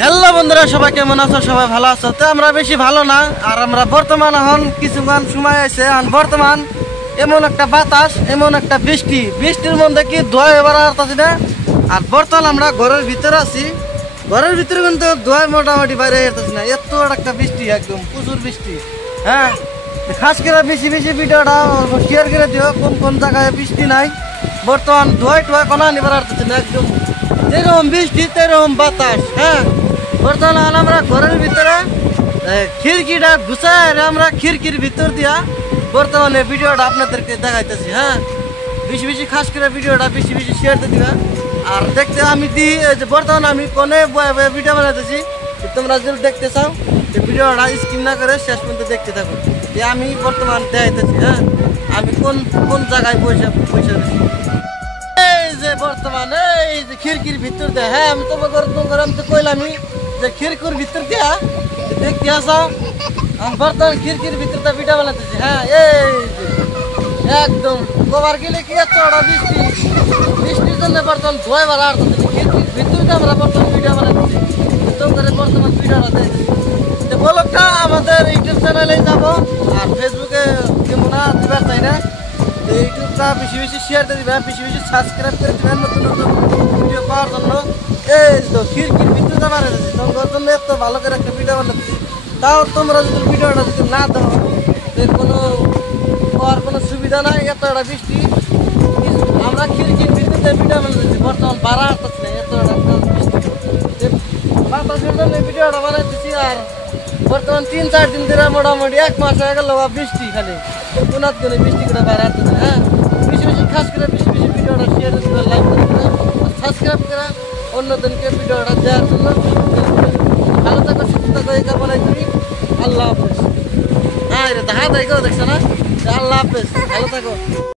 Hello বন্ধুরা, সবাই কেমন আছো? সবাই ভালো আছো? তো আমরা বেশি ভালো না। আর আমরা বর্তমান এখন কিছুক্ষণ সময় আছে, এখন বর্তমান এমন একটা বাতাস, এমন একটা বৃষ্টির মধ্যে কি ধোয়া এবার আসতেছি না। আর বর্তমান আমরা ঘরের ভিতরে আছি, ঘরের ভিতরে কিন্তু ধোয়া মোটামুটি বাইরে আসতেছি না। এত একটা বৃষ্টি, একদম প্রচুর বৃষ্টি। হ্যাঁ, খাস করে বেশি ভিডিওটা শেয়ার করে দিও কোন কোন জায়গায় বৃষ্টি নাই। বর্তমান ধোয়া কোনো নিবার আসতেছি না, একদম যেরকম বৃষ্টি তেরকম বাতাস। হ্যাঁ, বর্তমান আমরা ঘরের ভিতরে খিড়কিটা ঘুষায় আমরা খিড়কির ভিতর দিয়া বর্তমানে ভিডিওটা আপনাদেরকে দেখাইতেছি। হ্যাঁ, বেশি খাস করে ভিডিওটা বেশি শেয়ার দিয়ে দিবা। আর দেখতে আমি দিই যে বর্তমানে আমি কোনে ভিডিও বানাইতেছি, তোমরা যদি দেখতে চাও ভিডিওটা স্কিপ না করে শেষ পর্যন্ত দেখতে থাকো যে আমি বর্তমান দেখাইতেছি। হ্যাঁ, আমি কোন কোন জায়গায় বসে এই যে বর্তমানে এই যে খিড়কির ভিতর দিয়ে। হ্যাঁ, আমি তোমাকে আমি তো কইলামই যে খিড়কির ভিতর দিয়া দেখতে আসো। আমি বর্তমান খিড়কির ভিতর দিয়ে ভিডিও বানাতেছি। হ্যাঁ, এই যে একদম গোবার গেলে কি এত বৃষ্টির জন্য বর্তমান ধোয়া বেলা আসতেছে। খিড়কির ভিতর দিয়ে আমরা বর্তমান ভিডিও বানাতেছি, তোমাদের বর্তমান ভিডিওটা দেখছি। ব্লগটা আমাদের ইউটিউব চ্যানেলে যাবো, আর ফেসবুকে কেমন দিবার চাই না। ইউটিউবটা বেশি শেয়ার করে দিবেন, বেশি সাবস্ক্রাইব করে দিবেন নতুন ভিডিও পাওয়ার জন্য। এই তো খিড়কির ভিতরে যাবার তোমার জন্য এত ভালো করে একটা ভিডিও বানাচ্ছি। তাও তোমরা যদি ভিডিওটা যদি না দাও কোনো পাওয়ার কোনো সুবিধা নাই। এত একটা বৃষ্টি, আমরা খিড়কির ভিতরে ভিডিও বানাচ্ছি, বর্তমান বাড়া আসতেছে না। এত একটা বৃষ্টি বাতাসের জন্য ভিডিওটা বানাইতেছি। আর বর্তমান 3-4 দিন ধরে মোটামুটি 1 মাস হয়ে গেল বৃষ্টি, খালি কোনাত করে বৃষ্টি করে বাইরে আসতেছে। হ্যাঁ, বেশি খাস করে বেশি ভিডিওটা শেয়ার করে লাইক করে সাবস্ক্রাইব করে অন্যজনকে ভিডিওটা দেওয়ার জন্য। ভালো থাকো, সুস্থ থাকো, এই কামনাই করি। আল্লাহ হাফেজ। হ্যাঁ, এটা দেখা দেখো, দেখছো না? আল্লাহ হাফেজ, ভালো থাকো।